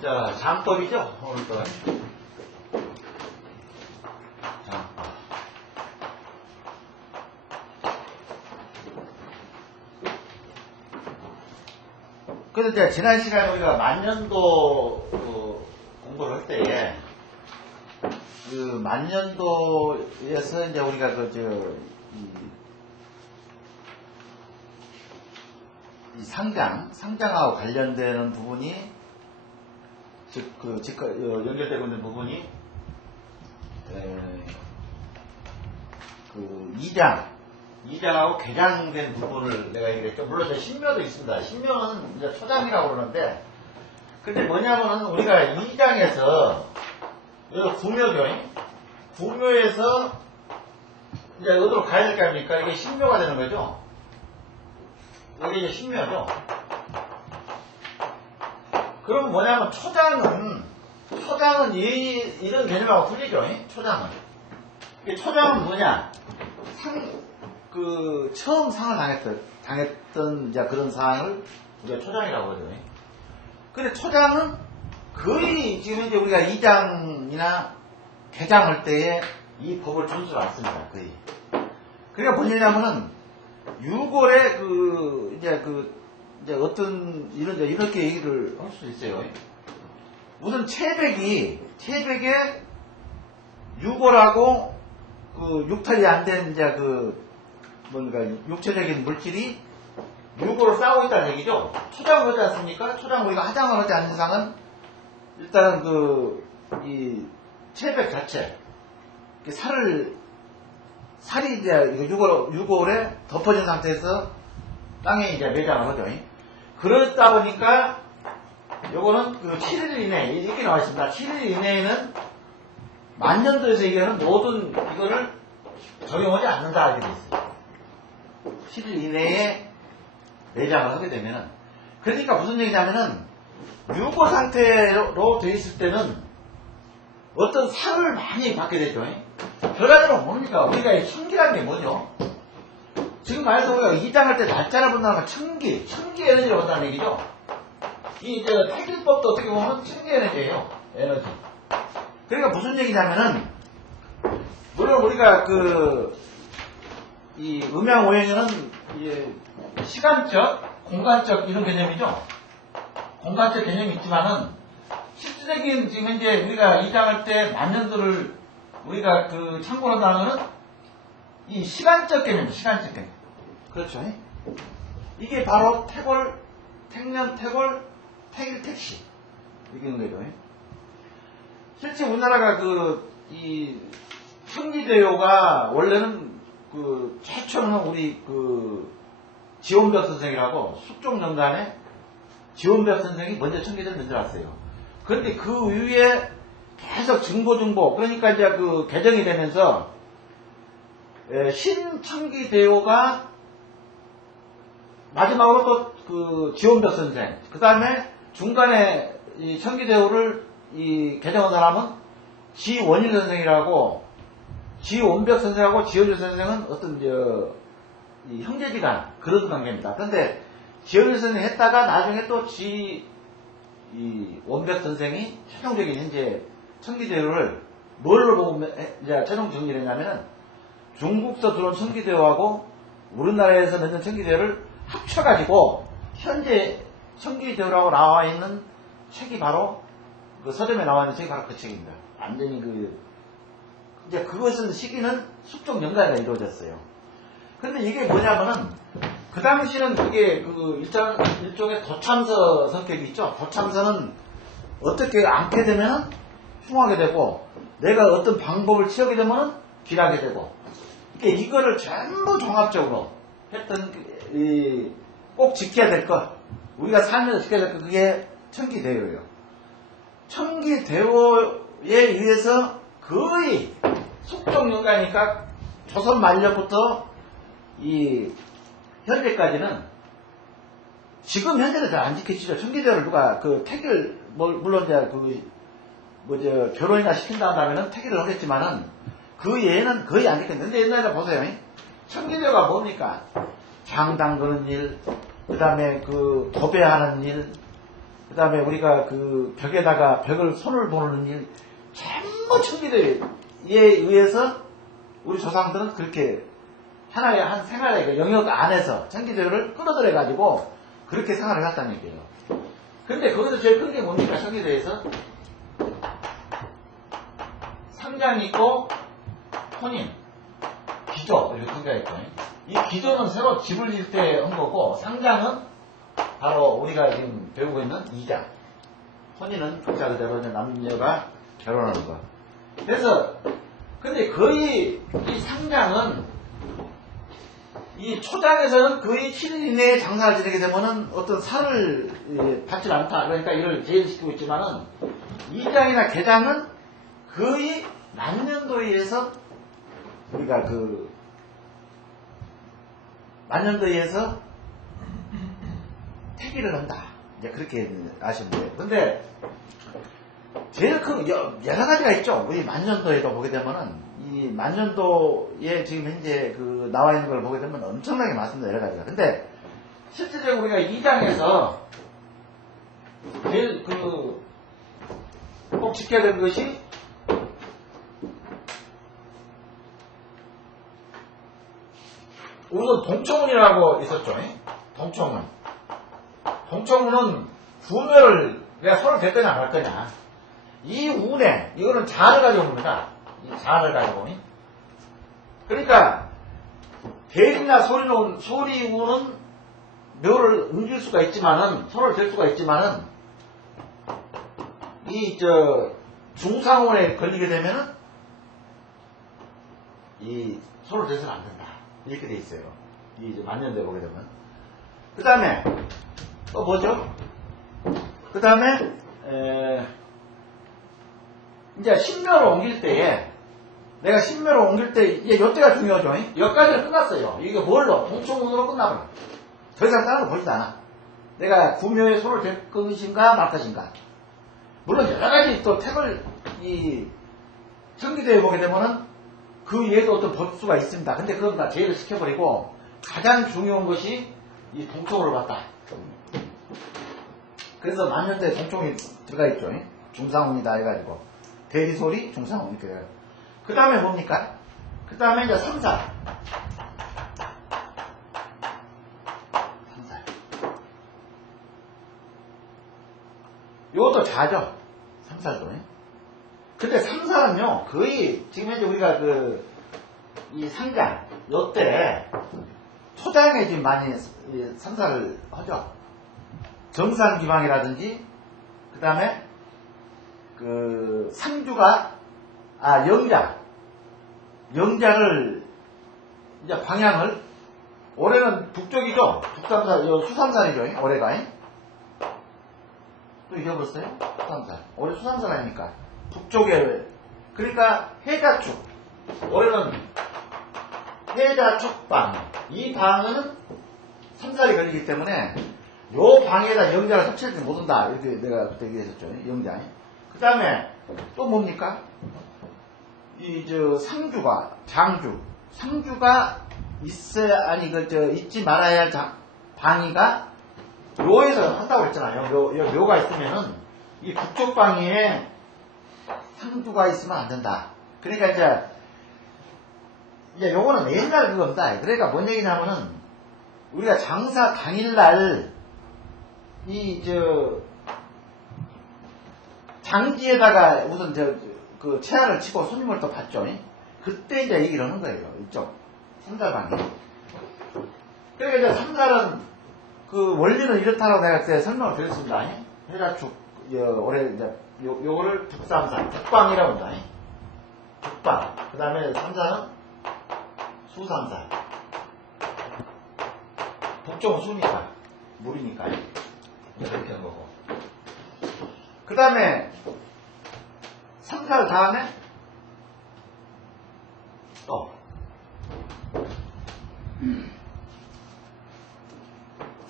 자, 장법이죠? 오늘 거. 장법. 그래서 이제 지난 시간에 우리가 만년도 공부를 할 때에 그 만년도에서 이제 우리가 이 상장하고 관련되는 부분이 연결되고 있는 부분이 그 2장하고 개장된 부분을 내가 얘기했죠. 물론 신묘도 있습니다. 신묘는 이제 초장이라고 그러는데, 근데 뭐냐면은 우리가 2장에서 구묘에서 이제 어디로 가야 될 거 아닙니까? 이게 신묘가 되는 거죠. 이게 이제 신묘죠. 그럼 뭐냐면 초장은 이런 개념하고 틀리죠. 초장은 뭐냐? 처음 상을 당했던 이제 그런 상황을 우리가 초장이라고 하죠. 근데 초장은 거의 지금 이제 우리가 2장이나 개장할 때에 이 법을 준수를 않습니다. 거의. 그러니까 뭔 얘기냐면은 6월에 이제 어떤 이렇게 얘기를 할 수 있어요. 우선 체백에 6월하고 육탈이 안 된 이제 뭔가 육체적인 물질이 6월을 싸우고 있다는 얘기죠. 초장을 하지 않습니까? 초장 우리가 하장을 하지 않는 이상은 일단은 이 체백 자체 살이 이제 6월에 덮어진 상태에서 땅에 이제 매장을 하죠. 그러다 보니까 요거는 7일 이내 이렇게 나와 있습니다. 7일 이내에는 만년도에서 얘기하는 모든 이거를 적용하지 않는다 이렇게 돼 있어요. 7일 이내에 매장을 하게 되면은, 그러니까 무슨 얘기냐면은 유고 상태로 돼 있을 때는 어떤 상을 많이 받게 되죠. 결과적으로 뭡니까? 우리가 청기라는 게 뭐죠? 지금 말해서 우리가 2장 할 때 날짜를 본다는 건 청기 에너지를 본다는 얘기죠. 이 태길법도 어떻게 보면 청기 에너지예요. 에너지. 그러니까 무슨 얘기냐면은, 물론 우리가 이 음양오행은 시간적, 공간적 이런 개념이죠. 공간적 개념이 있지만은 실질적인 지금 이제 우리가 2장 할 때 만년도를 우리가 참고한다는 거는 이 시간적 개념, 시간적 개념. 그렇죠. 이게 바로 택년, 택일, 택시. 이게 있는 거죠. 실제 우리나라가 이 청기대요가 원래는 최초는 우리 지원벽 선생이라고 숙종정단에 지원벽 선생이 먼저 청기대를 만들었어요. 그런데 그 이후에 계속 증보 그러니까 이제 개정이 되면서 신청기대요가 마지막으로 또 지원벽 선생, 그 다음에 중간에 이 청기대요를 개정한 사람은 지원일 선생이라고, 지원벽 선생하고 지원일 선생은 어떤 이 형제지간 그런 관계입니다. 그런데 지원일 선생이 했다가 나중에 또 원벽 선생이 최종적인 현재 청기대요를 뭘로 보고 이제 최종 정리를 했냐면은 중국서 들어온 청기대요하고 우리나라에서 만든 청기대요를 합쳐가지고 현재 청기대요라고 나와 있는 책이 바로 서점에 나와 있는 책이 바로 그 책입니다. 완전히 이제 그것은 시기는 숙종 연가가 이루어졌어요. 근데 이게 뭐냐면은 그 당시는 그게 일종의 도참서 성격이 있죠. 도참서는 어떻게 앉게 되면 흉하게 되고, 내가 어떤 방법을 취하게 되면 길하게 되고, 그러니까 이거를 전부 종합적으로 했던 꼭 지켜야 될 것, 우리가 살면서 지켜야 될 것, 그게 청기대요예요. 청기대요에 의해서 거의 숙종연가니까 조선 말년부터 이 현재까지는 지금 현재는 잘 안 지켜지죠. 청기제를 누가 그 태기를 물론 이제 결혼이나 시킨다 하면은 태기를 하겠지만은 그 예는 거의 안 지켰는데 옛날에 보세요. 청기제가 뭡니까? 장 담그는 일, 그 다음에 그 도배하는 일, 그 다음에 우리가 그 벽에다가 벽을 손을 보는 일, 전부 청기제에 의해서 우리 조상들은 그렇게 하나의 한 생활의 그 영역 안에서 청기제를 끌어들여 가지고 그렇게 생활을 했다는 얘기예요. 근데 거기서 제일 큰 게 뭡니까? 청기제에서 상장이 있고 혼인, 기조 이렇게 큰 게 있고, 이 기조는 새로 집을 질 때 한 거고, 상장은 바로 우리가 지금 배우고 있는 이자, 혼인은 글자 그대로 남녀가 결혼하는 거. 그래서 근데 거의 이 상장은 이 초장에서는 거의 7일 이내에 장사를 지내게 되면은 어떤 살을 받지 않다. 그러니까 이걸 제일시키고 있지만은 이장이나 개장은 거의 만년도에 의해서 우리가 그 만년도에 의해서 태기를 한다. 이제 그렇게 아시면 돼요. 근데 제일 큰 여러 가지가 있죠. 우리 만년도에도 보게 되면은 이 만년도에 지금 현재 그 나와 있는 걸 보게 되면 엄청나게 많습니다. 여러 가지가. 근데 실제적으로 우리가 2장에서 제일 꼭 지켜야 될 것이 우선 동청운이라고 있었죠. 동청운. 동청운은 구묘를 내가 손을 댈 거냐 말 거냐. 이 운에 이거는 자를 가지고 옵니다. 이 자를 가지고 오니. 그러니까 대리나 소리운은 묘를 옮길 수가 있지만은 손을 댈 수가 있지만은 이 중상운에 걸리게 되면은 이 손을 대서는 안 된다. 이렇게 돼 있어요. 이 만년도에 보게 되면. 그 다음에 또 뭐죠? 그 다음에 이제 신묘를 옮길 때에 내가 신묘를 옮길 때 이제 요때가 중요하죠. 여기까지는 끝났어요. 이게 뭘로? 동청운으로 끝나버려. 더 이상 다른 거 보지도 않아. 내가 구묘에 손을 댈 것인가 말 것인가. 물론 여러 가지 또 택을 이 청기도에 보게 되면은 그 위에도 어떤 법수가 있습니다. 근데 그건 다 제외를 시켜버리고 가장 중요한 것이 이 동청으로 봤다. 그래서 만년도에 동청이 들어가 있죠. 중상운이다 해가지고 대리소리 중상운 이렇게 돼요. 그 다음에 뭡니까? 그 다음에 이제 삼살. 이것도 자죠. 삼살도. 근데 삼살은요, 거의, 지금 현재 우리가 이 상장, 요때, 초장에 지금 많이 삼살을 하죠. 정산기방이라든지, 그 다음에, 상주가, 영자를, 이제 방향을, 올해는 북쪽이죠? 북삼살, 수삼살이죠, 올해가. 또 잊어버렸어요? 수삼살. 올해 수삼살 아닙니까? 북쪽에, 그러니까 해자축. 올해는 해자축방. 이 방은 삼살이 걸리기 때문에 요 방에다 영자를 섭취하지 못한다. 이렇게 내가 그때 얘기했었죠. 영자. 그 다음에 또 뭡니까? 상주가, 장주. 상주가 있어야, 잊지 말아야 할 방위가 묘에서 한다고 했잖아요. 묘가 있으면은 이 북쪽 방위에 상주가 있으면 안 된다. 그러니까 이제 요거는 옛날 그겁니다. 그러니까 뭔 얘기냐면은 우리가 장사 당일날 장지에다가 우선 그 체하를 치고 손님을 또 받죠. 그때 이제 얘기를 하는 거예요. 이쪽 삼살방이. 그러니까 이제 삼살은 그 원리는 이렇다고 내가 그때 설명을 드렸습니다. 해자축 올해 이제 요거를 북삼살, 북방이라고 합니다. 북방. 그 다음에 삼살은 수삼살. 북쪽은 수니까, 물이니까. 이렇게 하는 거고. 그 다음에, 삼살 다음에,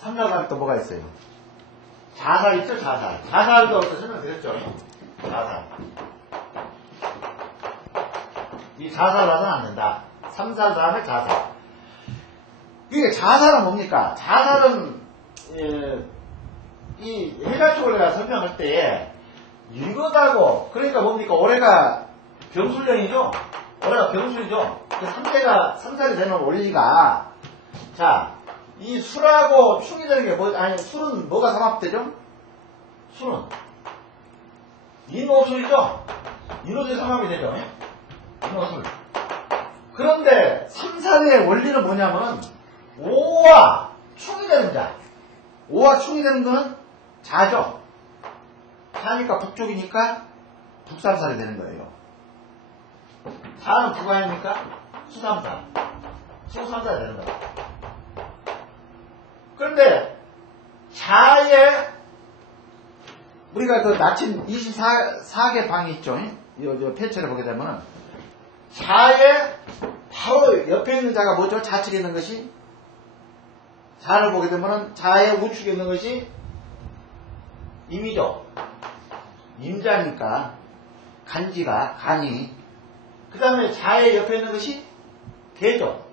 삼사 다음에 또 뭐가 있어요? 자살 있죠, 자살. 자살도 어떤 설명드렸죠? 자살. 이 자살 나서는 안 된다. 삼사 다음에 자살. 이게 자살은 뭡니까? 자살은, 이 해가지고 내가 설명할 때에, 이거다고, 그러니까 뭡니까? 올해가 병술년이죠? 올해가 병술이죠? 3살이 되는 원리가, 자, 이 술하고 충이 되는 게 뭐, 아니, 술은 뭐가 삼합되죠? 술은. 인오술이죠? 인오술이 삼합이 되죠? 인오술. 그런데 3살의 원리는 뭐냐면은, 오와 충이 되는 자. 오와 충이 되는 거는 자죠? 자니까 북쪽이니까 북삼살이 되는 거예요. 자는 누가 아닙니까? 수삼살. 수삼살이 되는 거예요. 그런데 자에 우리가 그 나침 24개 방이 있죠. 요 폐체를 보게 되면 자에 바로 옆에 있는 자가 뭐죠? 좌측에 있는 것이 자를 보게 되면 자의 우측에 있는 것이 임이죠. 임자니까 간지가 간이 그 다음에 자의 옆에 있는 것이 개죠.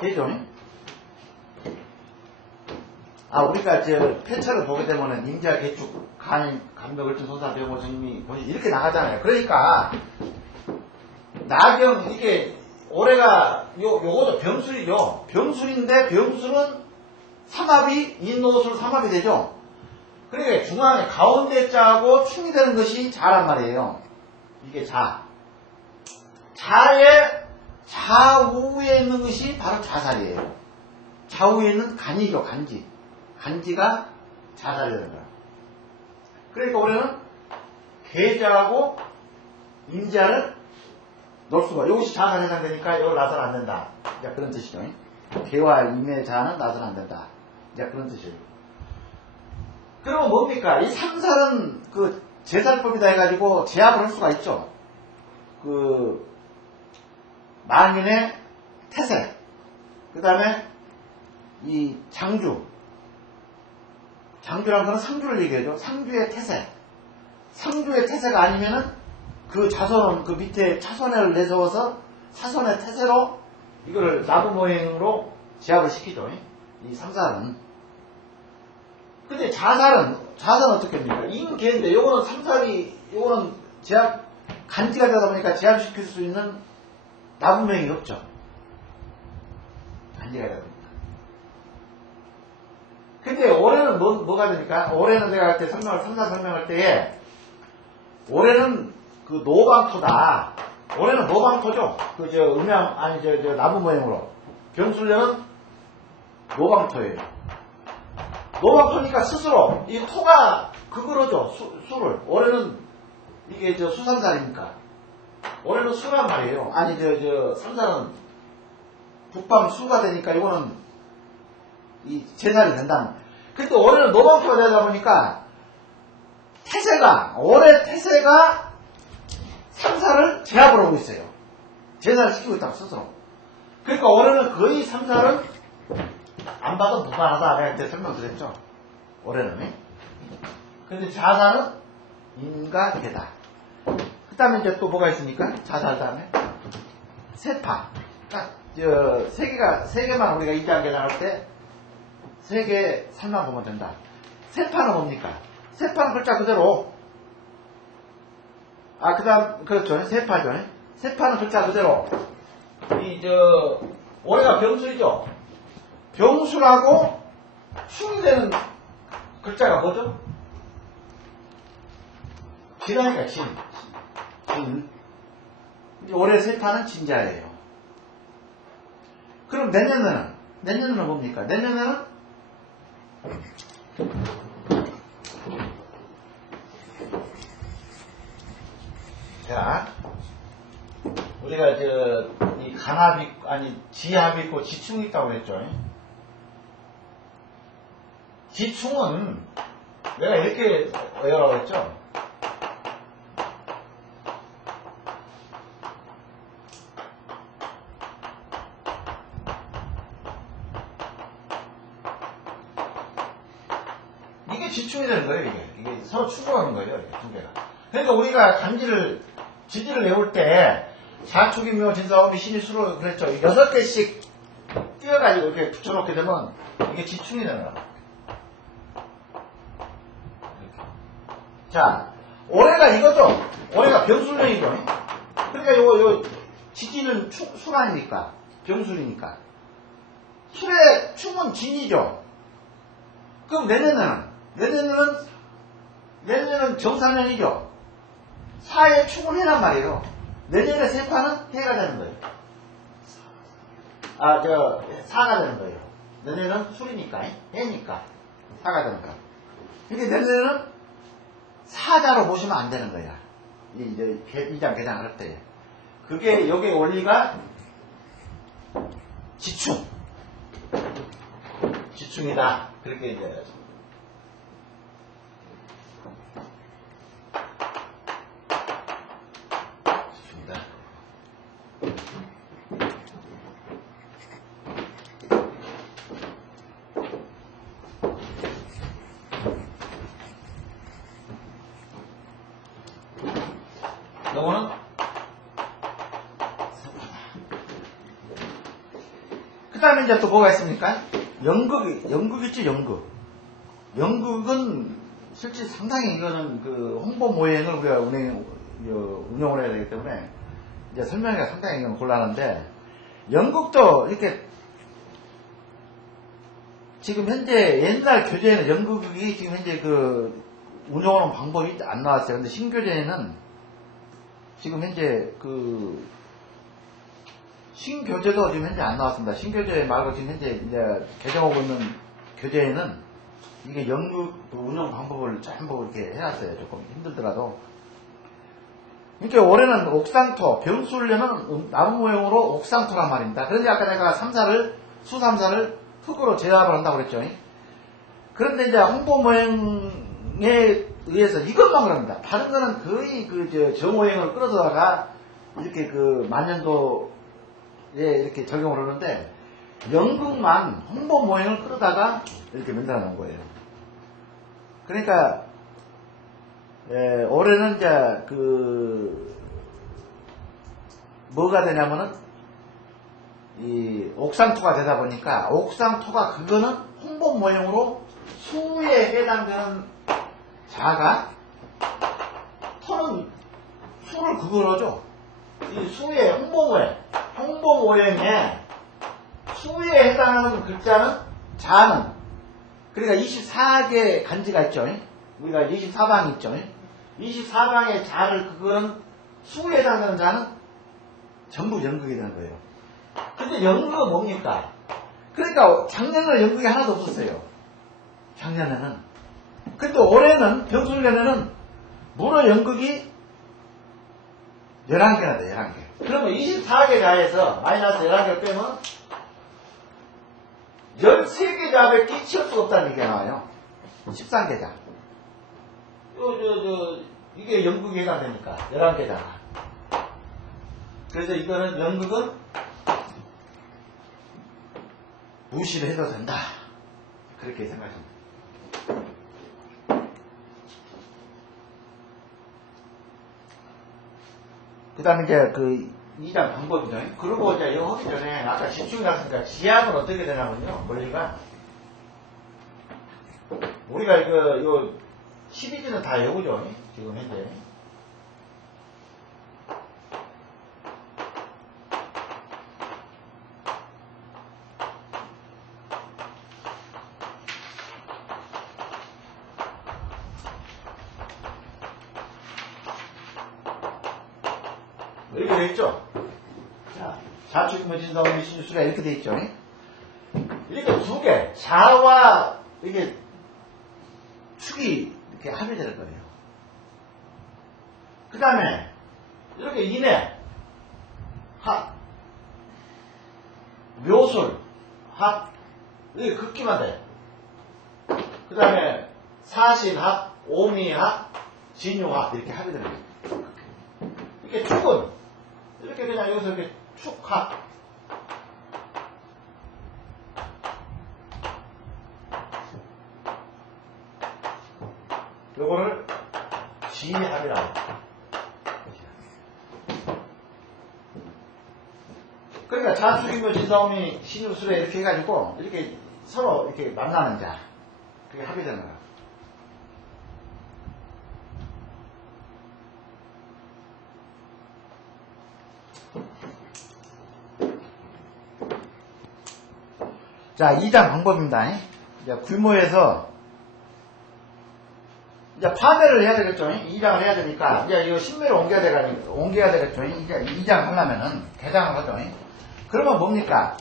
개죠. 아 우리가 저 폐차를 보게 되면은 임자 개축 간벽을준 손사 대모 정미 이렇게 나가잖아요. 그러니까 나경 이게 올해가 요것도 병술이죠. 병술인데 병술은 삼합이 인노술 삼합이 되죠. 그러니까 중앙에 가운데 자하고 충이 되는 것이 자란 말이에요. 이게 자. 자의 좌우에 있는 것이 바로 자살이에요. 좌우에 있는 간이죠. 간지. 간지가 자살이 되는 거야. 그러니까 우리는 계자하고 임자를 놓을 수가. 이것이 자가 해당되니까 이걸 놔서는 안 된다. 이제 그런 뜻이죠. 개와 임의 자는 놔서는 안 된다. 이제 그런 뜻이에요. 그러면 뭡니까? 이 삼살은 그 제살법이다 해가지고 제압을 할 수가 있죠. 그 만인의 태세, 그 다음에 이 장주라는 거는 상주를 얘기하죠. 상주의 태세. 상주의 태세가 아니면은 그 자손은 그 밑에 차손을 내세워서 사손의 태세로 이걸 나부모행으로 제압을 시키죠. 이 삼살은. 근데 자살은 어떻게 합니까? 인계인데 요거는 삼살이 요거는 제압 간지가 되다 보니까 제압시킬 수 있는 나부모행이 없죠. 간지가 되다 보니까. 근데 올해는 뭐가 됩니까? 올해는 내가 그때 삼살 설명할 때에 올해는 그 노방토다. 올해는 노방토죠. 그 음양 아니 나무 모양으로 병술년은 노방토예요. 노방토니까 스스로 이 토가 그거로죠. 수를 올해는 이게 수삼살이니까 올해는 수란 말이에요. 아니 삼살은 북방 수가 되니까 이거는 이 제살이 된다는. 근데 올해는 노방토가 되다 보니까 올해 태세가 삼살을 제압을 하고 있어요. 제사를 시키고 있다고 스스로. 그러니까 올해는 거의 삼살은 안 봐도 무관하다. 내가 그때 설명드렸죠. 올해는. 근데 자살은 인과 개다. 그 다음에 이제 또 뭐가 있습니까? 자살 다음에 세파. 딱 세 개만 우리가 이해하게 나갈 때 세 개 살만 보면 된다. 세파는 뭡니까? 세파는 글자 그대로. 그 다음, 그렇죠. 세파죠. 세파는 글자 그대로. 올해가 병술이죠. 병술하고 충이 되는 글자가 뭐죠? 진하니까 진. 올해 세파는 진자예요. 그럼 내년에는 뭡니까? 내년에는 자, 우리가 이 간합이 지합이 있고 지충이 있다고 그랬죠. 지충은 내가 이렇게 외우라고 했죠. 지충이 되는 거예요, 이게 서로 충돌하는 거예요, 이게 두 개가. 그러니까 우리가 지지를 외울 때, 사축이묘, 진사오미, 신이수로 그랬죠. 6개씩 띄어가지고 이렇게 붙여놓게 되면, 이게 지충이 되는 거야. 자, 올해가 이거죠. 올해가 병술년이죠. 그러니까 요 지지는 술 아니니까. 병술이니까. 술의 충은 진이죠. 그럼 내년은 정사년이죠. 사의 충을 해란 말이에요. 내년에 세파는 해가 되는 거예요. 사가 되는 거예요. 내년은 술이니까, 해니까. 사가 되는 거야. 그러니까 내년에는 사자로 보시면 안 되는 거야. 이제 이장 개장을 할 때. 그게 여기 원리가 지충이다. 그렇게 이제 지충이다. 요거는 그 다음에 이제 또 뭐가 있습니까? 연극 있죠, 연극. 연극은 실제 상당히 이거는 그 홍보 모행을 우리가 운영을 해야 되기 때문에 이제 설명하기가 상당히 이건 곤란한데, 연극도 이렇게 지금 현재 옛날 교재에는 연극이 지금 현재 그 운영하는 방법이 안 나왔어요. 근데 신교재에는 지금 현재 그 신교재도 지금 현재 안 나왔습니다. 신교재 말고 지금 현재 이제 개정하고 있는 교재에는 이게 연극 운영 방법을 전부 이렇게 해놨어요. 조금 힘들더라도. 그러니까 올해는 옥상토, 병술년은 나무 모형으로 옥상토란 말입니다. 그런데 아까 내가 수 3사를 흙으로 제압을 한다고 그랬죠. 그런데 이제 홍보 모형에 의해서 이것만 그럽니다. 다른 거는 거의 저 모형을 끌어다가 이렇게 그 만년도에 이렇게 적용을 하는데, 연극만 홍보 모형을 끌어다가 이렇게 만들어 놓은 거예요. 그러니까 올해는 이제 뭐가 되냐면은 이 옥상토가 되다 보니까, 옥상토가 그거는 홍보 모형으로 수에 해당되는 자가, 토는 수를 그걸 하죠. 이 수의 홍보 모형에 수에 해당하는 글자는 자는, 그러니까 24개 간지가 있죠. 우리가 24방이 있죠. 24방의 자를, 그거는 수에 해당하는 자는 전부 연극이 되는 거예요. 근데 연극은 뭡니까? 그러니까 작년에는 연극이 하나도 없었어요. 작년에는. 근데 올해는 병술년에는 무려 연극이 11개나 돼, 11개. 그러면 24개 자에서 마이너스 11개를 빼면 13개 자밖에 치울 수가 없다는 얘기가 나와요. 13개 자. 이게 연극이 해당되니까 11개 자가. 그래서 이거는 연극은 무시를 해도 된다. 그렇게 생각합니다. 그 다음에 이제 그 2장 방법이죠. 그리고 이제 이거 하기 전에 아까 집중이 났으니까 지압은 어떻게 되냐면요. 원리가 우리가 이거 12지는 다 외우죠. 지금 현재. 이렇게 돼 있죠? 자, 자축이묘 진사오미 신유수가 이렇게 돼 있죠? 이렇게 두 개, 자와 이게 축이 이렇게 합의되는 거예요. 그 다음에 이렇게 인해, 합, 묘술, 합, 이게 긋기만 돼. 그 다음에 사신합, 오미합, 진유합 이렇게 합의되는 거예요. 이렇게 축은 이렇게 그냥 여기서 이렇게 축합, 요거를 G합이라고. 그러니까 자수기모 진사오미 신유술에 이렇게 해가지고 이렇게 서로 이렇게 만나는 자, 그게 합이 되는 거야. 자, 2장 방법입니다. 이제 규모에서 이제 파매를 해야 되겠죠. 2장을 해야 되니까 이제 이거 신매를 옮겨야 되겠죠. 이제 2장 하려면은 개장을 하죠. 그러면 뭡니까?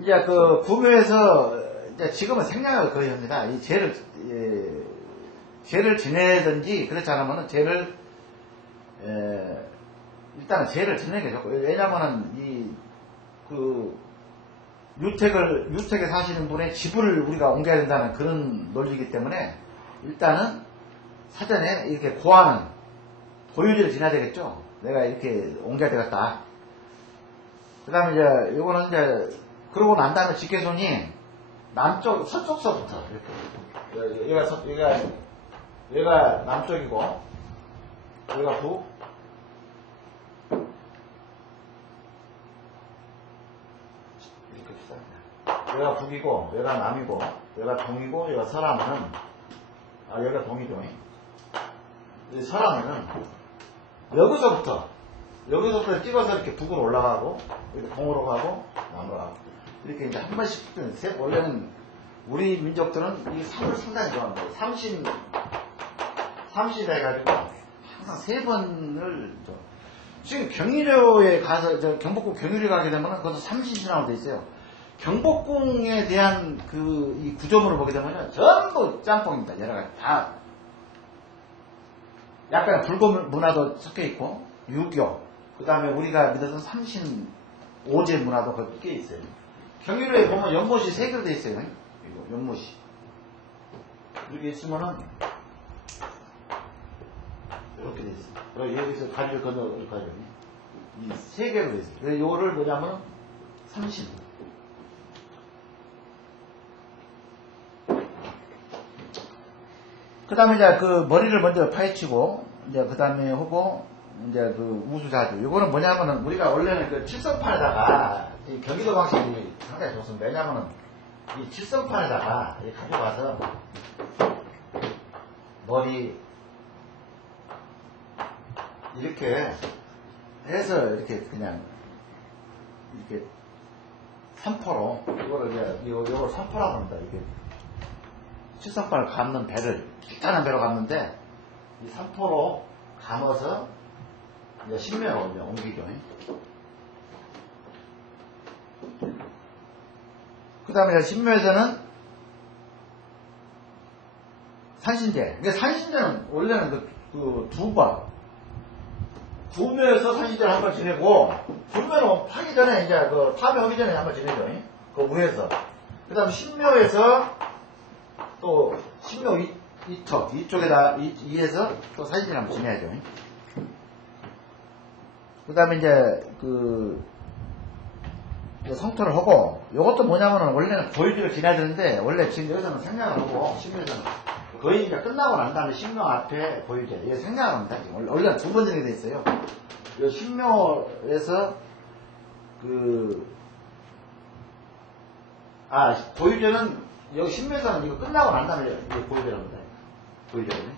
이제 그 구묘에서 이제 지금은 생략을 거의 합니다. 이 죄를 지내든지 그렇지 않으면은 일단은 죄를 지내게 좋고, 왜냐면은 유택에 사시는 분의 집을 우리가 옮겨야 된다는 그런 논리이기 때문에 일단은 사전에 이렇게 고하는 보유지를 지나야 되겠죠. 내가 이렇게 옮겨야 되겠다. 그 다음에 이제 요거는 이제 그러고 난 다음에 직계손이 서쪽서부터 이렇게 여기가 남쪽이고 여기가 북, 이렇게 비쌉니다. 여기가 북이고 여기가 남이고 여기가 동이고 여기가 서라면은 여기가 동이죠. 서라면은 여기서부터 찍어서 이렇게 북으로 올라가고 이렇게 동으로 가고 남으로 가고 이렇게 이제 한 번씩 원래는 우리 민족들은 이 삼을 상당히 좋아합니다. 삼신 해가지고 항상 3번을 지금 경희료에 가서 경복궁 경희료 가게 되면은 그것도 삼신이라고 돼 있어요. 경복궁에 대한 이 구조물을 보게 되면은 전부 짬뽕입니다. 여러 가지 다 약간 불교 문화도 섞여 있고 유교, 그 다음에 우리가 믿어서 삼신 오제 문화도 거기 꽤 있어요. 경희료에 보면 연못이 3개로 돼 있어요. 이거 연못이 이렇게 있으면은 이렇게 돼 있어요. 여기서 가지를 건너 가지고 이 3개로 돼 있어요. 그래서 요거를 뭐냐면 삼신. 그 다음에 이제 그 머리를 먼저 파헤치고, 이제 그 다음에 하고, 이제 그 우수자주. 이거는 뭐냐면은 우리가 원래는 그 칠성판에다가 이 경기도 방식이 상당히 좋습니다. 왜냐면은 이 칠성판에다가 가져가서 머리 이렇게 해서 이렇게 그냥 이렇게 삼포로 이거를 삼포라고 합니다. 이게 칠성판을 감는 배를 길다란 배로 감는데 이 삼포로 감아서 이제 신묘로 이제 옮기죠. 그 다음에 신묘에서는 산신제. 근데 산신제는 원래는 그 2번. 구묘에서 산신제를 한 번 지내고, 불묘는 하기 전에 이제 그 파묘하기 전에 한 번 지내죠. 그 위에서. 그 다음에 신묘에서 또 신묘 이쪽에다 이에서 또 산신제를 한 번 지내야죠. 그 다음에 이제 성토를 하고, 요것도 뭐냐면은 원래는 보유지를 지나야 되는데, 원래 지금 여기서는 생략을 하고, 신묘에서는 거의 이제 끝나고 난 다음에 신묘 앞에 보유지. 이게 생략을 합니다. 원래는 2번 정도 돼 있어요. 요 신묘에서 보유제는 여기 신묘에서는 이거 끝나고 난 다음에 이게 보유제를 합니다. 보유제는.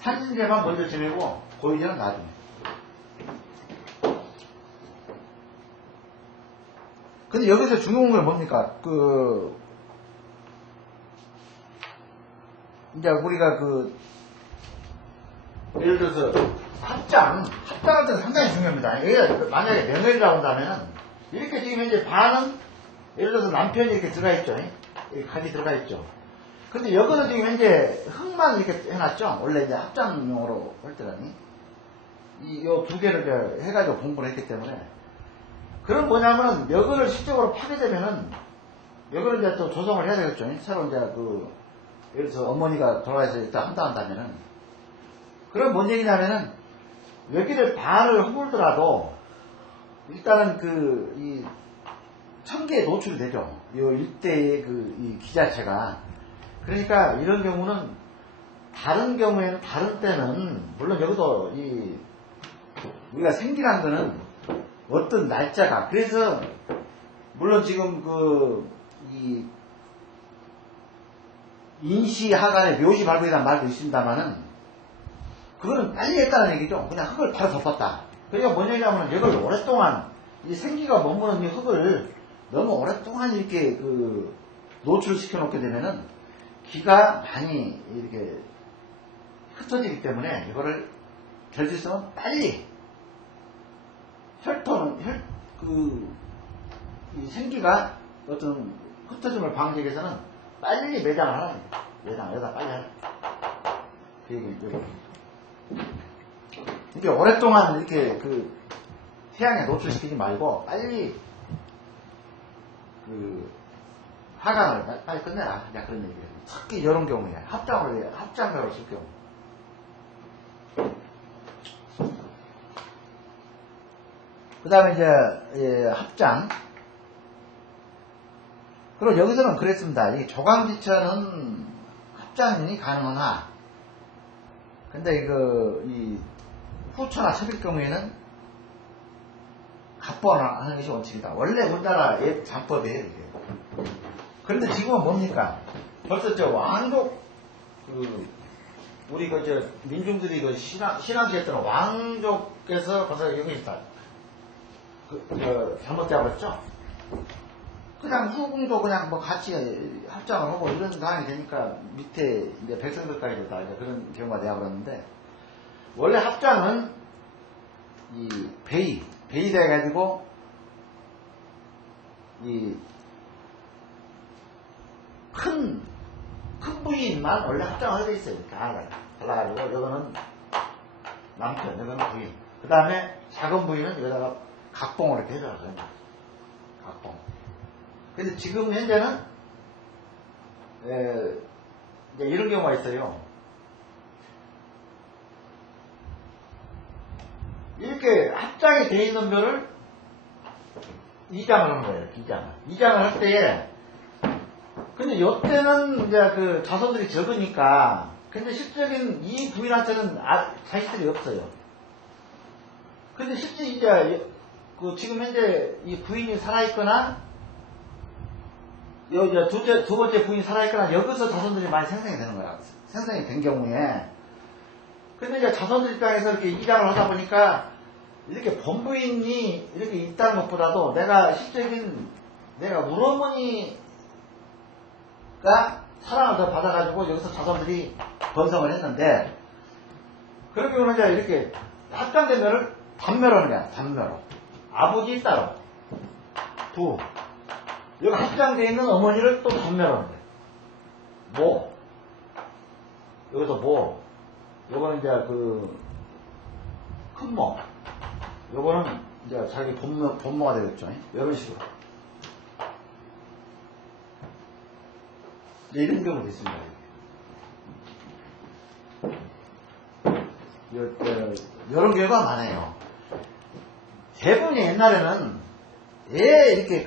산신제만 먼저 지내고, 보유제는 나중에. 근데 여기서 중요한 건 뭡니까? 이제 우리가 예를 들어서 합장할 때는 상당히 중요합니다. 여기가 만약에 며느리라고 한다면은, 이렇게 지금 이제 반은, 예를 들어서 남편이 이렇게 들어가 있죠. 이렇게 같이 들어가 있죠. 근데 여기는 지금 이제 흙만 이렇게 해놨죠. 원래 이제 합장용으로 할 때라니. 요 2개를 해가지고 공부를 했기 때문에. 그럼 뭐냐면은, 여기를 실적으로 파게 되면은, 여기를 이제 또 조성을 해야 되겠죠. 새로 이제 예를 들어서 어머니가 돌아가서 일단 한다면은, 그럼 뭔 얘기냐면은, 여기를 반을 허물더라도, 일단은 이 청계에 노출이 되죠. 요 일대의 이 기 자체가. 그러니까 이런 경우는 다른 경우에는, 다른 때는, 물론 여기도 우리가 생기란 거는 어떤 날짜가, 그래서, 물론 지금 인시하간에 묘시 발부이라는 말도 있습니다만은, 그거는 빨리 했다는 얘기죠. 그냥 흙을 바로 덮었다. 그러니까 뭐냐면, 이걸 오랫동안, 이 생기가 머무는 이 흙을 너무 오랫동안 이렇게 노출시켜 놓게 되면은, 기가 많이 이렇게 흩어지기 때문에, 이거를 결실성은 빨리, 이 생기가 어떤 흩어짐을 방지하기 위해서는 빨리 매장을 하라는 거예요. 여기다 빨리 하라. 그 얘기죠. 이게 오랫동안 이렇게 태양에 노출시키지 말고 빨리 하강을 빨리 끝내라. 그냥 그런 얘기예요. 특히 이런 경우에 합장으로 쓸 경우. 그 다음에 이제 합장. 그리고 여기서는 그랬습니다. 이 조강지천은 합장이 가능하나, 근데 이 후초나 첩일 경우에는 갑본을 하는 것이 원칙이다. 원래 우리나라 옛 장법이에요, 이게. 그런데 지금은 뭡니까? 벌써 왕족, 우리 민중들이 신앙지했던 왕족께서 벌써 여기 있다. 잘못 잡았죠? 그냥 후궁도 그냥 같이 합장을 하고 이런 상황이 되니까 밑에 이제 백성들까지도 다 그런 경우가 되어버렸는데, 원래 합장은 이 베이 돼가지고 큰 부인만 원래 합장을 하게 있어요. 달라가지고 이거는 남편, 이거는 부인. 그 다음에 작은 부인은 여기다가 각봉을 이렇게 해줘요. 각봉. 그래서 지금 현재는 이제 이런 경우가 있어요. 이렇게 합장이 되어 있는 묘를 이장을 하는 거예요. 이장을 할 때에, 근데 요때는 이제 자손들이 적으니까, 근데 실적인 이 부인한테는 자식들이 없어요. 근데 실제 이제 지금 현재 이 부인이 살아있거나, 두 번째 부인이 살아있거나, 여기서 자손들이 많이 생성이 되는 거야. 생성이 된 경우에. 근데 이제 자손들 입장에서 이렇게 이장을 하다 보니까, 이렇게 본부인이 이렇게 있다는 것보다도 내가 우리 어머니가 사랑을 더 받아가지고 여기서 자손들이 번성을 했는데, 그런 경우는 이제 이렇게 합장된 묘를 단묘로 하는 거야. 단묘로. 아버지 따로. 여기 합장되어 있는 어머니를 또 단묘로 하는 거야. 여기서 요거는 이제 큰모. 요거는 이제 자기 본모가 되겠죠. 이런 식으로. 이런 경우도 있습니다. 이런 경우가 많아요. 대부분이 옛날에는 이렇게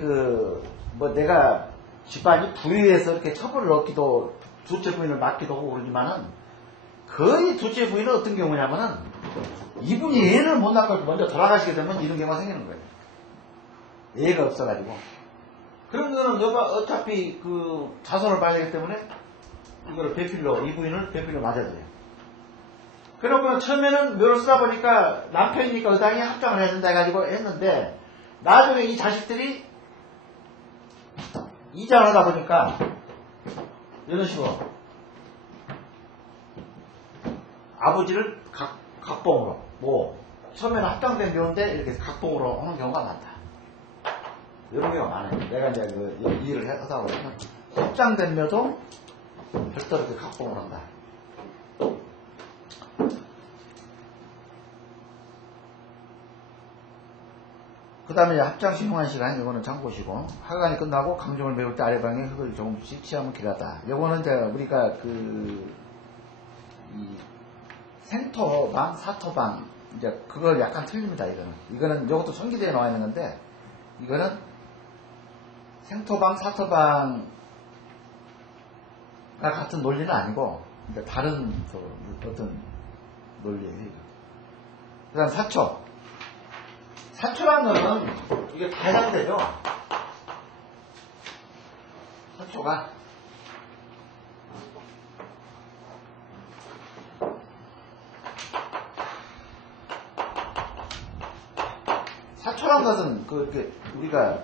내가 집안이 부유해서 이렇게 처벌을 얻기도, 둘째 부인을 맡기도 하고 그러지만은, 거의 둘째 부인은 어떤 경우냐면은, 이분이 애를 못 낳고 먼저 돌아가시게 되면 이런 경우가 생기는 거예요. 애가 없어가지고. 그런 거는 너가 어차피 자손을 봐야 되기 때문에, 이 부인을 배필로 맞아줘요. 그러고 처음에는 묘를 쓰다 보니까 남편이니까 의당이 합장을 해야 된다 해가지고 했는데, 나중에 이 자식들이 이장을 하다 보니까 이런 식으로 아버지를 각봉으로, 처음에는 합장된 묘인데 이렇게 각봉으로 하는 경우가 많다. 이런 경우가 많아요. 내가 이제 일을 하다 보면 합장된 묘도 별도로 이렇게 각봉을 한다. 그 다음에 합장 신용한 시간, 이거는 참고시고, 하간이 끝나고 강정을 메울 때 아래방에 흙을 조금씩 취하면 길하다. 이거는 이제 우리가 이 생토방, 사토방, 이제 그걸 약간 틀립니다. 이거는 이것도 천기대에 나와 있는 건데, 이거는 생토방, 사토방과 같은 논리는 아니고, 그러니까 다른 어떤 논리예요. 그 다음 사초. 사초라는 거는 이게 다 해당되죠. 사초가 사초란 것은 이렇게 우리가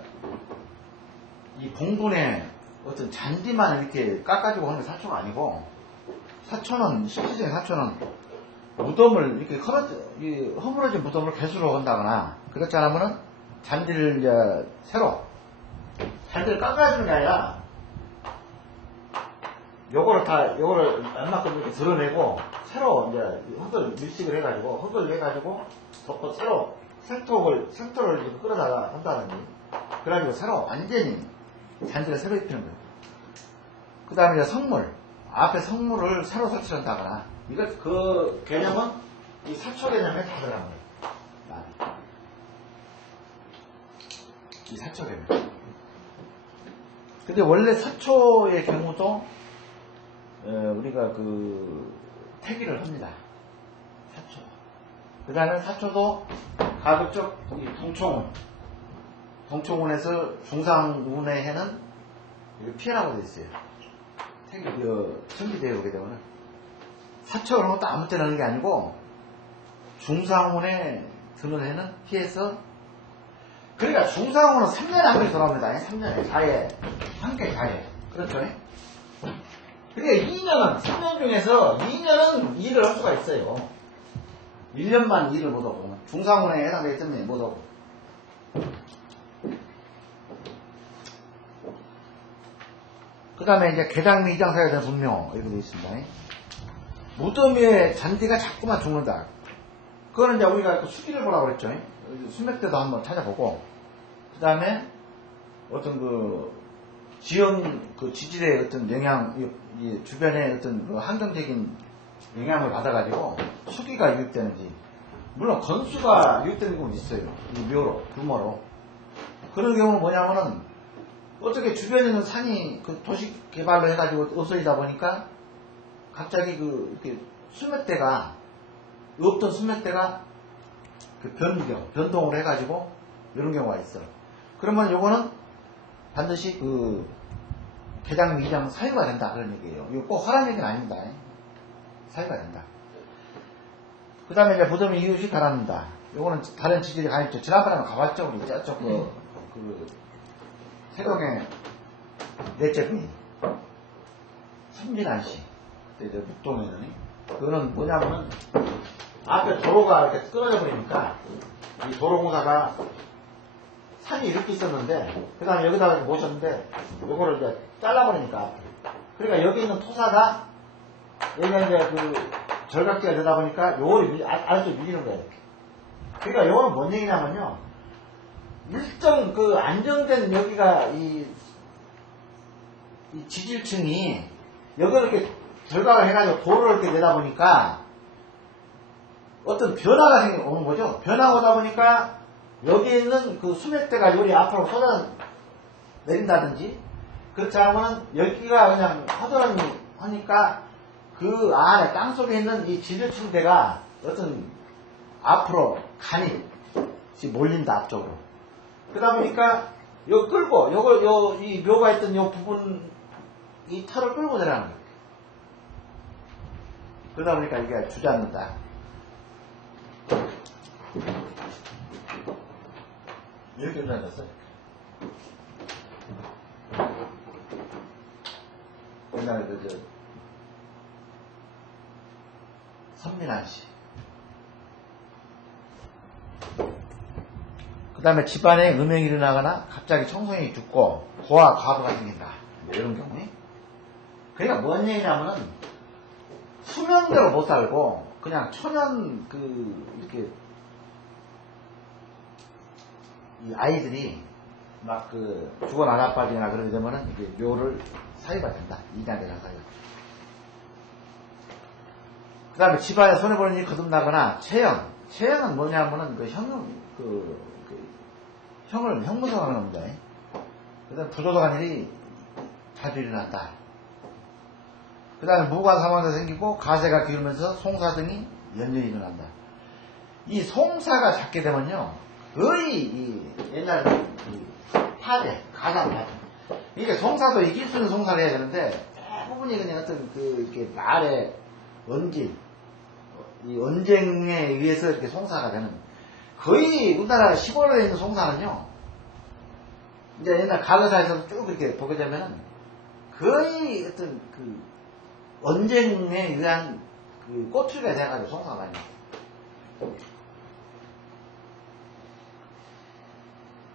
이 봉분에 어떤 잔디만 이렇게 깎아주고 하는 게 사초가 아니고, 사초는 실질적인 사초는 무덤을 이렇게 허물어진 무덤을 개수로 한다거나 그렇지 않으면은 잔디를 이제 새로 잔디를 깎아주는 게 아니라 요거를 웬만큼 이렇게 드러내고 새로 이제 흙을 밀식을 해가지고 흙을 내가지고 덮어 새로 생토를 이렇게 끌어다가 한다든지 그래가지고 새로 완전히 잔디를 새로 입히는 거예요. 그 다음에 이제 성물, 앞에 성물을 새로 설치한다거나, 이거 그 개념은 이 사초 개념에 다 들어간 거예요. 이 사초 개념. 근데 원래 사초의 경우도 우리가 태기를 합니다. 사초. 그 다음에 사초도 가급적 동초운에서 중상운의 해는 피해라고 되어 있어요. 천기대에 오게 되면 사초 그런 것도 아무 때나 하는 게 아니고 중상운에 드는 해는 피해서, 그러니까 중상운은 3년에 한 번씩 돌아옵니다. 3년에 자해 함께 자해. 그렇죠? 그러니까 2년은 3년 중에서 2년은 일을 할 수가 있어요. 1년만 일을 못하고 중상운에 해당되기 때문에 못하고. 그 다음에 이제 개장 및 이장 사이에 대한 분명, 이렇게 되어 있습니다. 무덤 위에 잔디가 자꾸만 죽는다. 그거는 이제 우리가 수기를 보라고 그랬죠. 수맥대도 한번 찾아보고, 그 다음에 어떤 지형, 지질의 어떤 영향, 이 주변의 어떤 환경적인 영향을 받아가지고 수기가 유입되는지, 물론 건수가 유입되는 경우는 있어요. 이 묘로, 규모로. 그런 경우는 뭐냐면은, 어떻게 주변에 있는 산이 도시 개발로 해가지고 없어지다 보니까 갑자기 이렇게 수맥대가, 없던 수맥대가 변동을 해가지고 이런 경우가 있어. 그러면 요거는 반드시 개장, 미장 사유가 된다. 그런 얘기예요. 이거 꼭 하라는 얘기는 아닙니다. 사유가 된다. 그 다음에 이제 무덤이 이웃이 달아난다. 요거는 다른 지질이 가있죠. 지난번에 가봤죠. 우리 저쪽 세경의 넷째 부인 선민환씨, 묵동에는 그거는 뭐냐면은 앞에 도로가 이렇게 끊어져 버리니까 이 도로공사가 산이 이렇게 있었는데 그 다음에 여기다가 모셨는데 요거를 이제 잘라버리니까, 그러니까 여기 있는 토사가 여기가 이제 절각지가 되다 보니까 요거를 아래쪽 밀리는 거예요. 그러니까 요거는 뭔 얘기냐면요, 일정 안정된 여기가 이 지질층이 여기를 이렇게 절각을 해가지고 도로를 이렇게 내다 보니까 어떤 변화가 오는 거죠. 변화가 오다 보니까 여기 있는 수맥대가 요리 앞으로 쏟아 내린다든지, 그렇지 않으면 여기가 그냥 허전하니 하니까 그 안에 땅속에 있는 이 지질층대가 어떤 앞으로 간이 몰린다, 앞쪽으로. 그러다 보니까 요 끌고 이 묘가 있던 요 부분, 이 털을 끌고 내려가는 거예요. 그러다 보니까 이게 주저앉는다. 이렇게 주저앉았어. 옛날에 선민환씨. 그 다음에 집안에 음행이 일어나거나 갑자기 청소년이 죽고 고아 과부가 생긴다. 이런 경우에. 그러니까 뭔 얘기냐면은 수명대로 못 살고 그냥 초년 이렇게 이 아이들이 막 죽어 나나빠지거나 그러게 되면은 이게 묘를 사유가 된다. 이장대장 사유. 그 다음에 집안에 손해보는 일이 거듭나거나 체형은 뭐냐면은 형을 형무소하는 겁니다. 그 다음에 부도덕한 일이 자주 일어난다. 그 다음에 무관사망도 생기고 가세가 기울면서 송사 등이 연연이 일어난다. 이 송사가 작게 되면요, 거의 이 옛날 파대, 가장 파대. 이게 송사도 이길 수 있는 송사를 해야 되는데 대부분이 그냥 어떤 이렇게 말의 언질, 이 언쟁에 의해서 이렇게 송사가 되는, 거의 우리나라 시골에 있는 송사는요, 이제 옛날 가거사에서도 쭉 이렇게 보게 되면은 거의 어떤 언쟁에 의한 꼬투리가 돼가지고 송사가 많이 나요.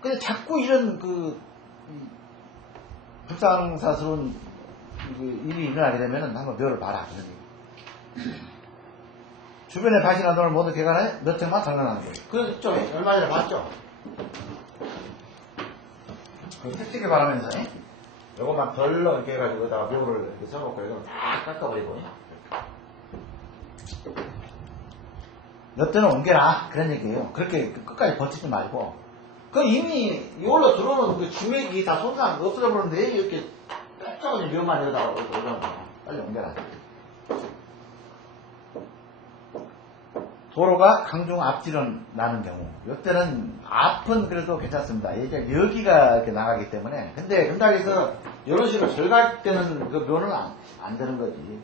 근데 자꾸 이런 불상사스러운 일이 일어나게 되면은 한번 묘를 봐라. 주변에 밭이나 논을 모두 개간해 몇 층만 장난하는 거예요. 그랬죠? 얼마 전에 봤죠? 택지게 바라면서, 요것만 덜러 이렇게 해가지고 여기다가 묘를 이렇게 써놓고 이거 다 깎아버리고. 몇 대는 옮겨라. 그런 얘기예요. 그렇게 끝까지 버티지 말고. 이미 이걸로 들어오는 그 주맥이 다 손상 없어져 버렸는데 이렇게 깜짝이야 묘만 여기다가 올려놓은 거야. 빨리 옮겨라. 도로가 강중 앞뒤로 나는 경우, 이때는 앞은 그래도 괜찮습니다. 이제 여기가 이렇게 나가기 때문에. 근데 금닥에서 이런 식으로 절각되는 그 묘는 안 되는 거지.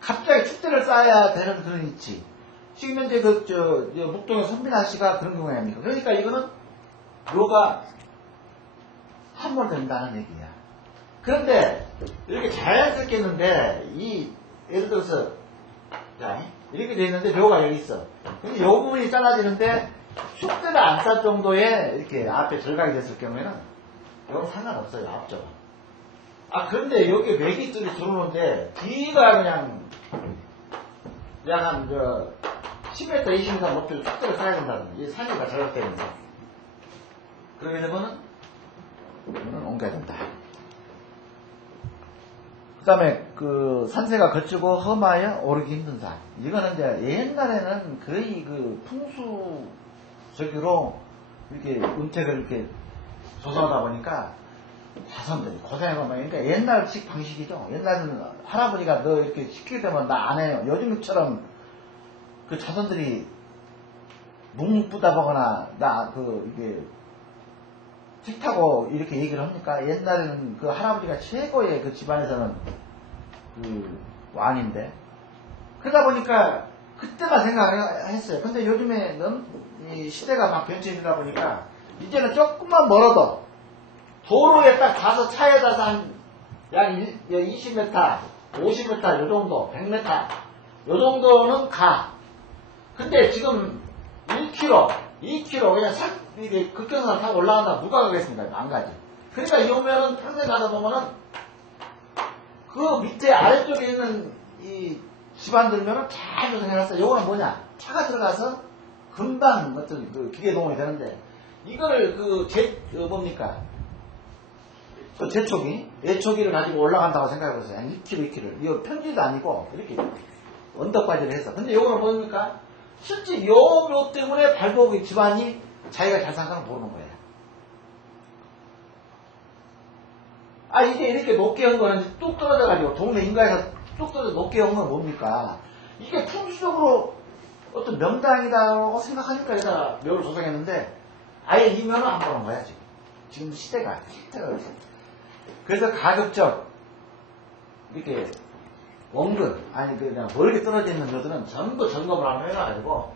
갑자기 축대를 쌓아야 되는 그런 위치. 지금 현재 묵동의 선빈아 씨가 그런 경우에 아닙니까? 그러니까 이거는 묘가 한 번 된다는 얘기야. 그런데 이렇게 자연스럽게 했는데 예를 들어서 이렇게 돼 있는데 묘가 여기 있어. 근데 이 부분이 잘라지는데 축대를 안 쌀 정도의 이렇게 앞에 절각이 됐을 경우에는 이건 상관없어요. 앞쪽. 그런데 여기 맥이 뚫이 들어오는데 뒤가 그냥 한 10m, 20m 높이로 축대를 쌓아야 된다는 이 산이가 절각되는 거. 그러게 되면은 이거는 옮겨야 된다. 그 다음에 산세가 거치고 험하여 오르기 힘든 산. 이거는 이제 옛날에는 거의 풍수적으로 이렇게 은택을 이렇게 조성하다 보니까 자손들이 고생하고 그러니까 옛날식 방식이죠. 옛날에는 할아버지가 너 이렇게 시키게 되면 나 안 해요. 요즘처럼 자손들이 묵묵부다 보거나 이게 틱타고 이렇게 얘기를 합니까? 옛날에는 할아버지가 최고의 집안에서는 왕인데, 그러다 보니까 그때만 생각을 했어요. 근데 요즘에는 이 시대가 막 변천이다 보니까 이제는 조금만 멀어도 도로에 딱 가서 차에 타서 약 20m, 50m 요 정도, 100m 요 정도는 가. 근데 지금 1km, 2km 그냥 이게 극경사 타고 올라간다 누가 가겠습니까? 안 가지. 그러니까 이 오면은 평생 가다 보면은 그 밑에 아래쪽에 있는 이 집안들면은 잘 조성해놨어요. 요거는 뭐냐? 차가 들어가서 금방 어떤 기계 동원이 되는데, 이거를 뭡니까? 예초기를 가지고 올라간다고 생각해보세요. 한 2km, 2km. 이거 평지도 아니고 이렇게 언덕바지를 해서. 근데 요거는 뭡니까? 실제 요 묘 때문에 발복의 집안이 자기가 잘 사는 걸 모르는 거예요. 이게 이렇게 높게 한 거는 뚝 떨어져가지고 동네 인가에서 뚝 떨어져 높게 한 건 뭡니까? 이게 풍수적으로 어떤 명당이다라고 생각하니까 여기다 묘를 조성했는데 아예 이 묘는 안 보는 거야 지금. 지금 시대가 그래서 가급적 이렇게 원근 그냥 멀게 떨어져 있는 묘들은 전부 점검을 한번 해가지고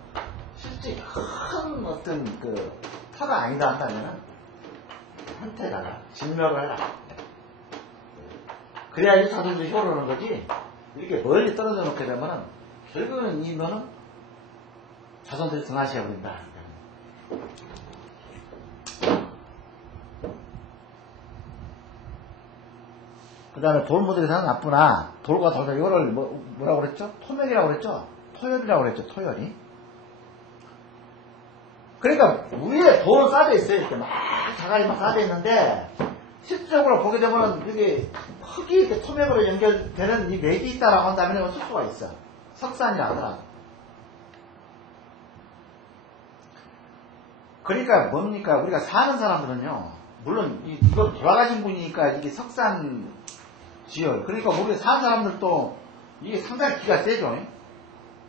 실제 큰 어떤 터가 아니다 한다면은 한테다가 진멸을 해라. 그래야지 자손들이 효로는 거지. 이렇게 멀리 떨어져 놓게 되면은 결국은 이 묘는 자손들이 등하시해 버린다. 그 다음에 돌무들이 사는 나쁘나 돌과 돌다 이거를 뭐라고 그랬죠? 토멸이라고 그랬죠? 토열이라고 그랬죠? 토열이. 그러니까 위에 돌은 쌓여 있어요. 이렇게 막 자갈이 막 쌓여 있는데 실질적으로 보게 되면 이게 흙이 이렇게 토맥으로 연결되는 이 맥이 있다라고 한다면 쓸 수가 있어. 석산이라 하더라도. 그러니까 뭡니까? 우리가 사는 사람들은요, 물론 이거 돌아가신 분이니까 이게 석산 지열. 그러니까 우리가 사는 사람들도 이게 상당히 기가 세죠.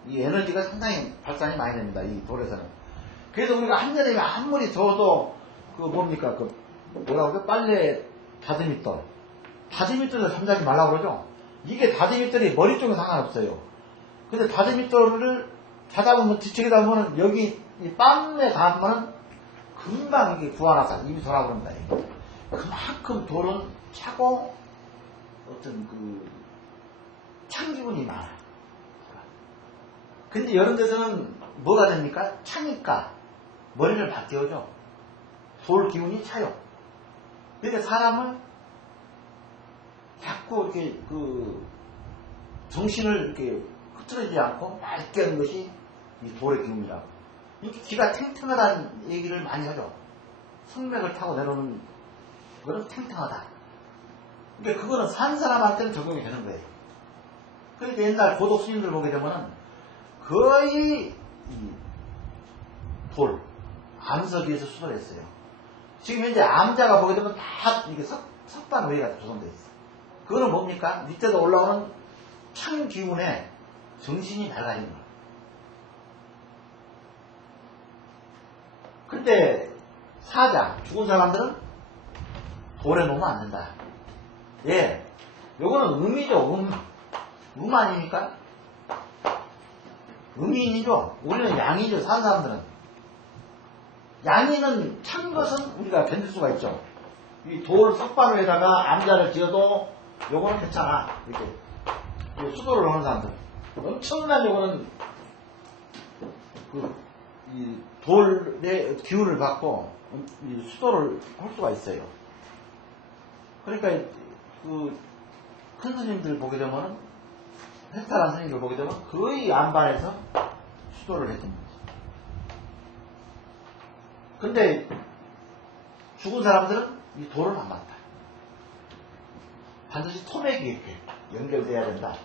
이 에너지가 상당히 발산이 많이 됩니다. 이 돌에서는. 그래서 우리가 한여름에 아무리 더워도 그 뭡니까 그 뭐라고 그러죠? 빨래 다듬이돌. 다듬이돌을 잠자지 말라고 그러죠. 이게 다듬이돌이 머리 쪽에 상관없어요. 근데 다듬이돌을 자다 보면 뒤척이 닿으면 여기 이 뺨에 닿으면 금방 이게 구하나서 이미 돌아버립니다. 그만큼 돌은 차고 어떤 그 찬 기분이 많아요. 근데 이런 데서는 뭐가 됩니까? 차니까 머리를 바뀌어죠. 돌 기운이 차요. 그러니까 사람은 자꾸 이렇게 그 정신을 이렇게 흐트러지지 않고 맑게 하는 것이 이 돌의 기운이라고. 이렇게 기가 탱탱하다는 얘기를 많이 하죠. 성맥을 타고 내려오는 그거는 탱탱하다. 그러니까 그거는 산 사람한테는 적용이 되는 거예요. 그러니까 옛날 고독 스님들 보게 되면은 거의 돌, 암석 위에서 수도를 했어요. 지금 현재 암자가 보게 되면 다 이게 석반 외가 조성되어 있어요. 그거는 뭡니까? 밑에서 올라오는 찬 기운에 정신이 맑아지는 거예요. 근데 사자, 죽은 사람들은 돌에 놓으면 안 된다. 예, 요거는 음이죠. 음 아닙니까? 음인이죠. 우리는 양이죠. 사는 사람들은. 양이는 찬 것은 우리가 견딜 수가 있죠. 이 돌 석반에다가 암자를 지어도 요거는 괜찮아. 이렇게 수도를 하는 사람들. 엄청난 요거는 이 돌의 기운을 받고 이 수도를 할 수가 있어요. 그러니까 그 큰 스님들 보게 되면은 회탈한 스님들 보게 되면 거의 안반에서 수도를 해줍니다. 근데 죽은 사람들은 이 돌을 안 받다. 반드시 토맥이 이렇게 연결돼야 된다.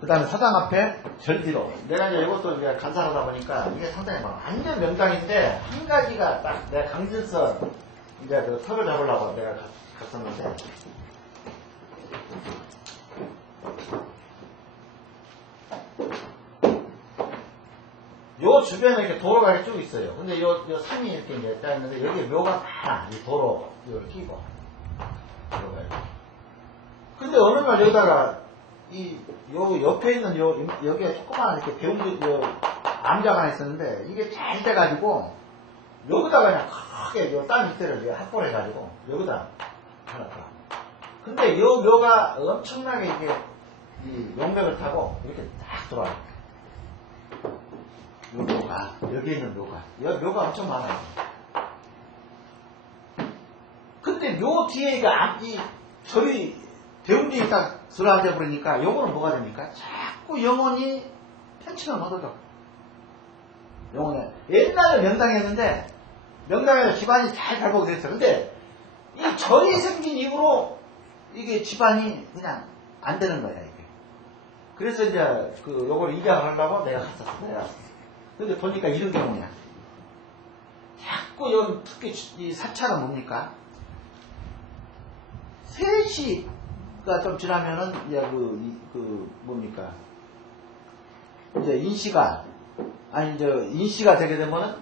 그 다음에 사당 앞에 절기로. 내가 이제 이것도 이제 간사하다 보니까 이게 상당히 완전 명당인데 한 가지가 딱 내가 강진서 이제 그 턱을 잡으려고 내가 갔었는데 요 주변에 이렇게 도로가 쭉 있어요. 근데 요 산이 이렇게 이제 딱 있는데 여기에 묘가 많아. 이 도로 이걸 끼고. 근데 어느 날 여기다가 요 옆에 있는 여기에 조그마한 이렇게 배웅 암자가 하나 있었는데 이게 잘 돼가지고 여기다가 그냥 크게 요 땅 밑에를 확보를 해가지고 여기다 해놨다. 근데 요 묘가 엄청나게 이게 이 용맥을 타고 이렇게 딱 돌아요. 요 묘가 여기에 있는 묘가 엄청 많아요. 근데 묘 뒤에 이 절이 대웅진이 딱 들어앉아 버리니까 요거는 뭐가 됩니까? 자꾸 영혼이 편치가 못하죠. 영혼에 옛날에 명당했는데 명당에서 집안이 잘 살고 그랬어요. 근데 이 절이 생긴 이후로 이게 집안이 그냥 안 되는 거야 이게. 그래서 이제 요걸 이장을 하려고 내가 갔었어. 근데 보니까 이런 경우냐. 자꾸 특히 이 사찰은 뭡니까? 3시가 좀 지나면은 이제 뭡니까? 이제 인시가 되게 되면은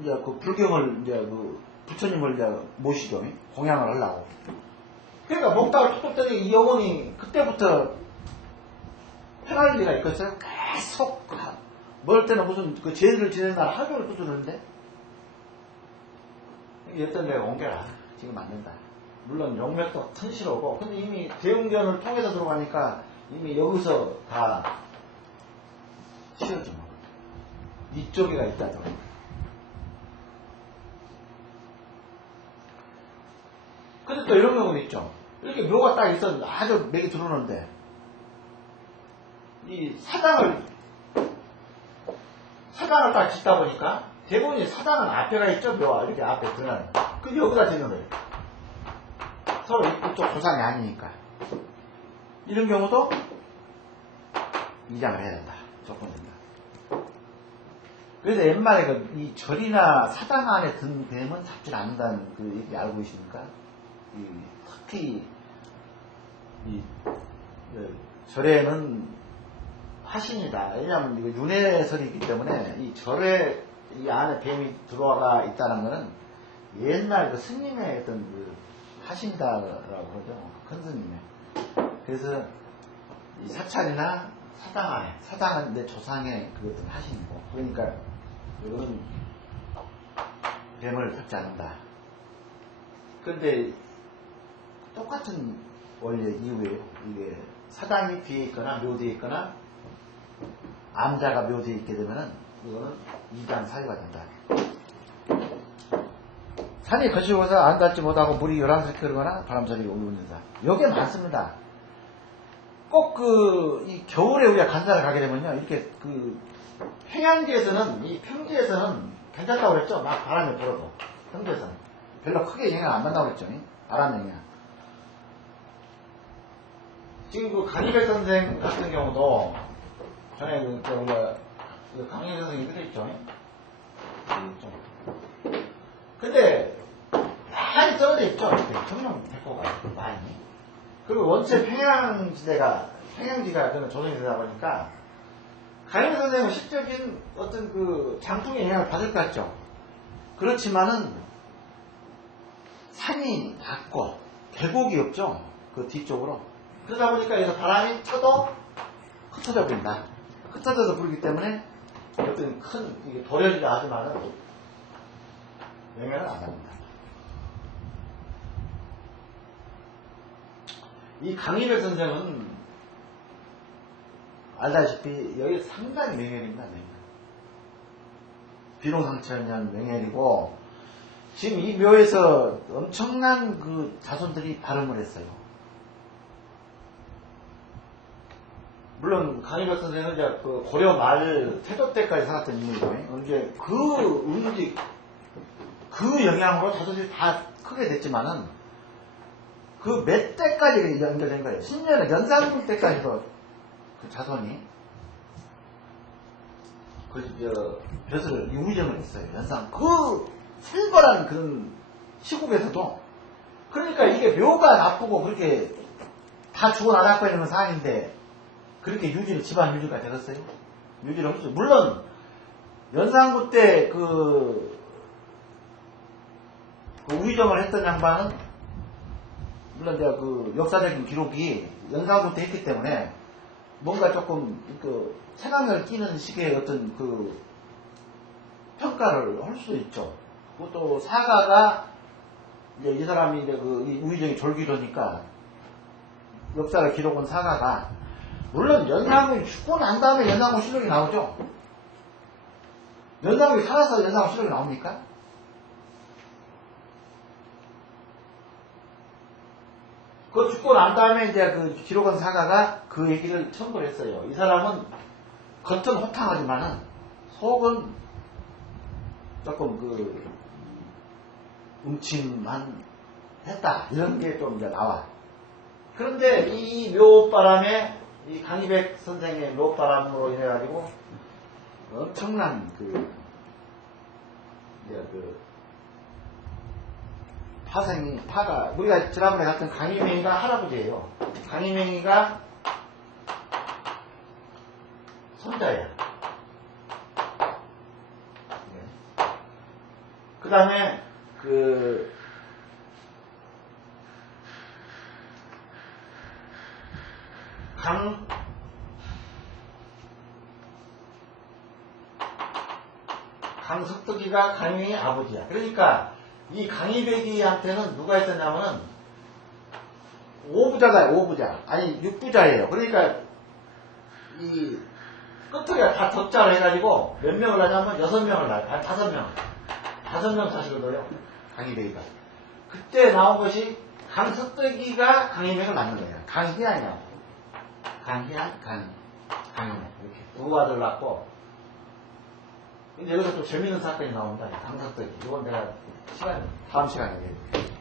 이제 그 불경을 이제 부처님을 이제 모시죠. 공양을 하려고. 그러니까 먹다가 툭툭 떠니 이 영혼이 그때부터 편할 리가 있겠어요? 계속 먹을 때는 무슨 그 제일을 지내는 날 하루 종일 두드리는데 여튼 내가 옮겨라. 지금 안 된다. 물론 용맥도 튼실하고 근데 이미 대웅전을 통해서 들어가니까 이미 여기서 다 치워져. 이쪽에가 있다더라고요. 근데 또 이런 경우도 있죠. 이렇게 묘가 딱 있었는데 아주 맥이 들어오는데 이 사당을 딱 짓다 보니까 대부분이 사당은 앞에가 있죠. 묘가 이렇게 앞에 드러나는. 그 여기다 짓는 거예요. 서로 이쪽 조상이 아니니까. 이런 경우도 이장을 해야 된다. 조건 된다. 그래서 옛말에 이 절이나 사당 안에 든 뱀은 잡질 않는다는 그 얘기 알고 계십니까? 특히 이 절에는 화신이다. 왜냐하면 이거 윤회설이기 때문에 이 절에 이 안에 뱀이 들어가 있다는 것은 옛날 그 스님의 어떤 그 화신이다라고 그러죠. 큰 스님의. 그래서 이 사찰이나 사당은 내 조상의 그 어떤 화신이고, 그러니까 이거는 뱀을 잡지 않는다. 그런데 똑같은 원래 이유예요. 이게 사당이 뒤에 있거나 묘대에 있거나 암자가 묘대에 있게 되면은 이거는 이장 사유가 된다. 산이 거칠고서 안 닿지 못하고 물이 요란스럽게 흐르거나 바람소리가 울린다. 여기에 많습니다. 꼭 이 겨울에 우리가 간사를 가게 되면요, 이렇게 평양지에서는, 이 평지에서는 괜찮다고 그랬죠. 막 바람이 불어도 평지에서는 별로 크게 영향 안 받는다고 그랬죠. 바람 영향. 지금 그 강희백 선생 같은 경우도 전에 우리가 강희백 선생이 그랬죠. 근데 많이 떨어져 있죠. 청룡 백호가 많이. 그리고 원체 평양지가 그런 조성이되다 보니까 강희백 선생은 실적인 어떤 그 장풍의 영향을 받을 것 같죠. 그렇지만은 산이 낮고 계곡이 없죠. 그 뒤쪽으로. 그러다 보니까 여기서 바람이 쳐도 흩어져 버린다. 흩어져서 불기 때문에 어떤 큰 이게 도련이라 하지만은 영향을 안 받는다. 이 강희백 선생은 알다시피 여기 상당히 명예입니다. 비룡상처년 명예이고, 지금 이 묘에서 엄청난 그 자손들이 발음을 했어요. 물론 강희백 선생은 이제 그 고려 말 태조 때까지 살았던 인물이고요. 이제 그 영향으로 자손들이 다 크게 됐지만은 그 몇 때까지 연결된 거예요. 신년의 연산군 때까지도 그 자손이 벼슬을 우정을 했어요. 연산 그 살벌한 그런 시국에서도. 그러니까 이게 묘가 나쁘고 그렇게 다 죽어나가고 있는 상황인데 그렇게 집안 유지가 되었어요. 유지를 했어요. 물론 연산군 때 그 우의정을 했던 양반은 물론 제가 그 역사적인 기록이 연산군 때 했기 때문에 뭔가 조금 그 체감을 끼는 식의 어떤 그 평가를 할 수 있죠. 그것도 사가가 이제 이 사람이 이제 그 우의정이 졸기로니까 역사를 기록한 사가가, 물론 연산군이 죽고 난 다음에 연산군 실록이 나오죠. 연산군이 살아서 연산군 실록이 나옵니까? 그 죽고 난 다음에 이제 그 기록한 사가가 그 얘기를 첨부를 했어요. 이 사람은 겉은 호탕하지만은 속은 조금 그 음침한 했다. 이런 게 좀 이제 나와. 그런데 이 묘바람에 이 강희백 선생의 묘바람으로 인해 가지고 엄청난 파가 우리가 지난번에 갔던 강희맹이가 할아버지예요. 강희맹이가 손자예요. 그 다음에 강석덕이가 강희맹의 아버지야. 그러니까 이 강희백이한테는 누가 있었냐면은 5부자. 아니 6부자예요. 그러니까 이 끝으로 다 덕자로 해가지고 몇 명을 하냐면 6명을 낳아요. 5명. 5명 자식을 둬요. 강희백이가. 그때 나온 것이 강석덕이가 강희백을 낳는 거예요. 강희안이라고. 강희안, 강희백. 이렇게 두 아들 낳고. 근데 여기서 또 재밌는 사건이 나옵니다. 강석덕이. 이건 내가 다음 시간에 얘기해요.